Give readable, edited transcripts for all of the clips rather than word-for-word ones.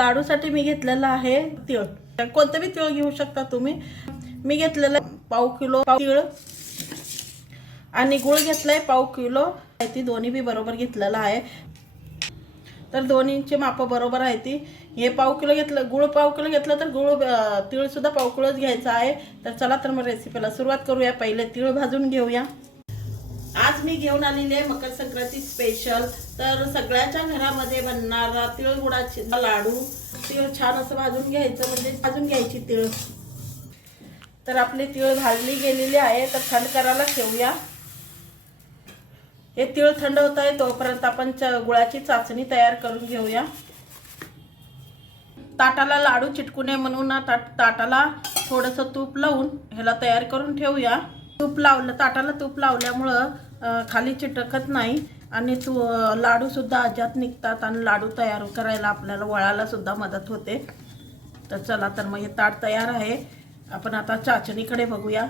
लाडूसाठी मी घेतलेला आहे तीळ. कोणते बी तीळ घेऊ शकता तुम्ही. मी घेतलेला पाव किलो तीळ आणि गुळ घेतलाय पाव किलो. ती दोन्ही बी बरोबर घेतलेला आहे. तर दोन्हींची माप बरोबर आहे ती. हे पाव किलो घेतलं, गुळ पाव किलो घेतलं तर गुळ तीळ सुद्धा पाव किलोच घ्यायचा आहे. तर चला तर मग रेसिपीला सुरुवात करूया. पहिले तीळ भाजून घेऊया. आज मी घेऊन आलेली आहे मकर संक्रांती स्पेशल. तर सगळ्याच्या घरामध्ये बनणारा तीळ गुळाचे लाडू. तीळ छान असं भाजून घ्यायचं, म्हणजे भाजून घ्यायची तीळ. तर आपली तीळ भाजली गेलेली आहे. तर थंड करायला ठेवूया. हे तीळ थंड होत आहे तोपर्यंत आपण गुळाची चाचणी तयार करून घेऊया. ताटाला लाडू चिटकू नये म्हणून ताटाला थोडंसं तूप लावून ह्याला तयार करून ठेवूया. तूप लावलं, ताटाला तूप लावल्यामुळं खाली चिटकत नाही आणि लाडू सुद्धा अजात निघतात आणि लाडू तयार करायला आपल्याला वळायला सुद्धा मदत होते. तर चला तर मग हे ताट तयार आहे. आपण आता चाचणीकडे बघूया.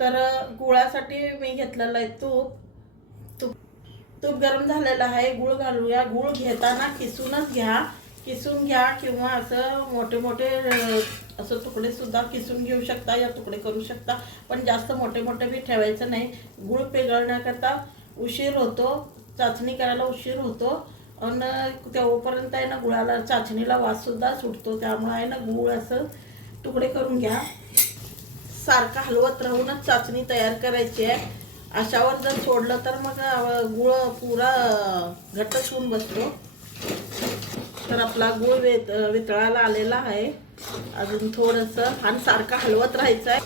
तर गुळासाठी मी घेतलेलं आहे तूप गरम झालेलं आहे. गुळ घालूया. गुळ घेताना किसूनच घ्या. किसून घ्या किंवा असं मोठे मोठे असं तुकडे सुद्धा किसून घेऊ शकता या तुकडे करू शकता. पण जास्त मोठे मोठे बी ठेवायचं नाही. गुळ पिघळण्याकरता उशीर होतो, चाचणी करायला उशीर होतो आणि तेव्हापर्यंत आहे ना गुळाला चाचणीला वास सुद्धा सुटतो. त्यामुळे आहे ना गुळ असं तुकडे करून घ्या. सारखं हलवत राहूनच चाचणी तयार करायची आहे. अशावर जर सोडलं तर मग गुळ पुरा घट्ट होऊन बसतो. तर आपला गुळ वितळायला आलेला आहे. अजून थोडंसं आणि सारखं हलवत राहायचं आहे.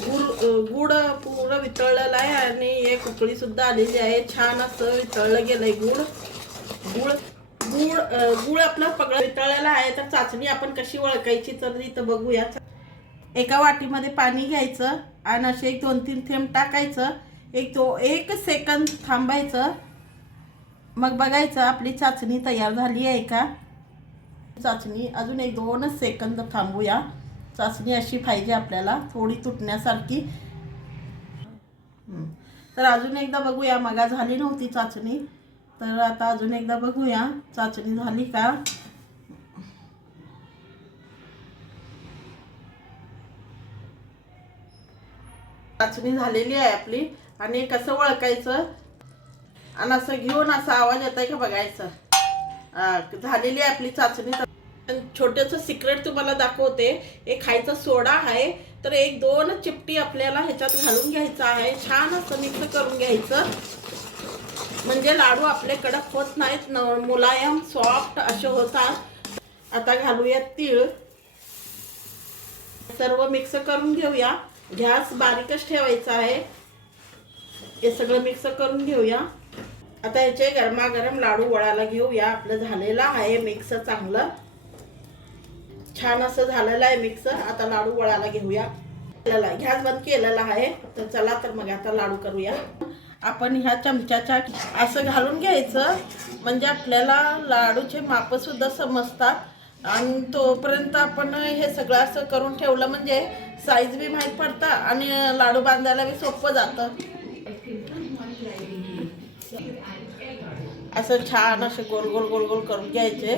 गुळ पुरं वितळलेलं आहे आणि एक उकळी सुद्धा आलेली आहे. छान असं वितळलं गेलंय गुळ. गुळ गुळ गुळ आपलं पगळं वितळलेलं आहे. तर चाचणी आपण कशी ओळखायची तर इथं बघूया. एका वाटीमध्ये पाणी घ्यायचं आणि असे 1-2-3 थेंब टाकायचं. एक सेकंद थांबायचं. मग बघायचं आपली चाचणी तयार झाली आहे का. चाचणी अजून 1-2 सेकंद थांबूया. चाचणी अशी पाहिजे आपल्याला, थोडी तुटण्यासारखी. तर अजून एकदा बघूया. मगा झाली नव्हती चाचणी, तर आता अजून एकदा बघूया चाचणी झाली का. चाचणी झालेली आहे आपली. आणि कसं ओळखायचं आणि असं घेऊन असा आवाज येत आहे का बघायचं. झालेली आहे आपली चाचणी. छोटंसं सिक्रेट तुम्हाला दाखवते. एक खायचा सोडा आहे. तर 1-2 चिपटी आपल्याला ह्याच्यात घालून घ्यायचं आहे. छान असं मिक्स करून घ्यायचं, म्हणजे लाडू आपले कडक होत नाहीत, मुलायम सॉफ्ट असे होतात. आता घालूया तीळ. सर्व मिक्स करून घेऊया. गॅस बारीकच ठेवायचा आहे. हे सगळं मिक्स करून घेऊया. आता ह्याचे गरमागरम लाडू वळायला घेऊया. आपलं झालेलं आहे मिक्स चांगलं. छान असं झालेलं आहे मिक्स. आता लाडू वळायला घेऊया. गॅस बंद केलेला आहे. तर चला तर मग आता लाडू करूया. आपण ह्या चमच्याच्या असं घालून घ्यायचं, म्हणजे आपल्याला लाडूचे माप सुद्धा समजतात. आणि तोपर्यंत आपण हे सगळं असं करून ठेवलं म्हणजे साईज बी माहीत पडतं आणि लाडू बांधायला बी सोपं जातं. असं छान असे गोल गोल गोल गोल करून घ्यायचे.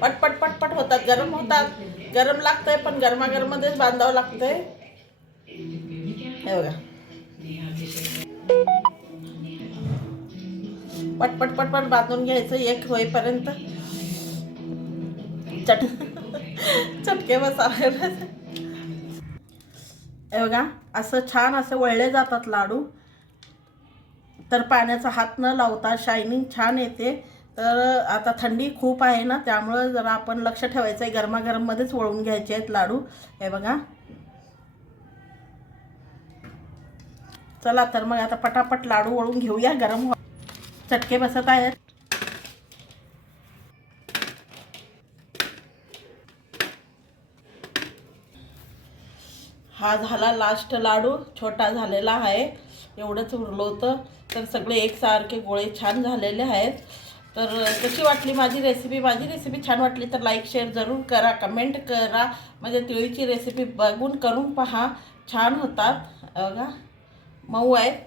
पटपट पटपट होतात. गरम होतात. गरम लागतंय पण गरमागरमध्येच बांधावं लागतंय. हे बघा, पटपट पटपट बांधून घ्यायचं एक होईपर्यंत. चटके बसा. हे बघा, असं छान असं वळले जातात लाडू. तर पाण्याचा हात न लावता शायनिंग छान येते. तर आता थंडी खूप आहे ना, त्यामुळं जरा आपण लक्ष ठेवायचं आहे. गरमागरममध्येच वळून घ्यायचे आहेत लाडू. हे बघा. चला तर मग आता पटापट लाडू वळून घेऊया. गरम चटके बसत आहेत. हा झाला लास्ट लाडू. छोटा झालेला आहे. एवढंच उरलं होतं. तर सगळे एकसारखे गोळे छान झालेले आहेत. तर कशी वाटली माझी रेसिपी छान वाटली तर लाईक शेअर जरूर करा, कमेंट करा. म्हणजे तिळीची रेसिपी बघून करून पहा. छान होतात. बघा, मऊ आहेत.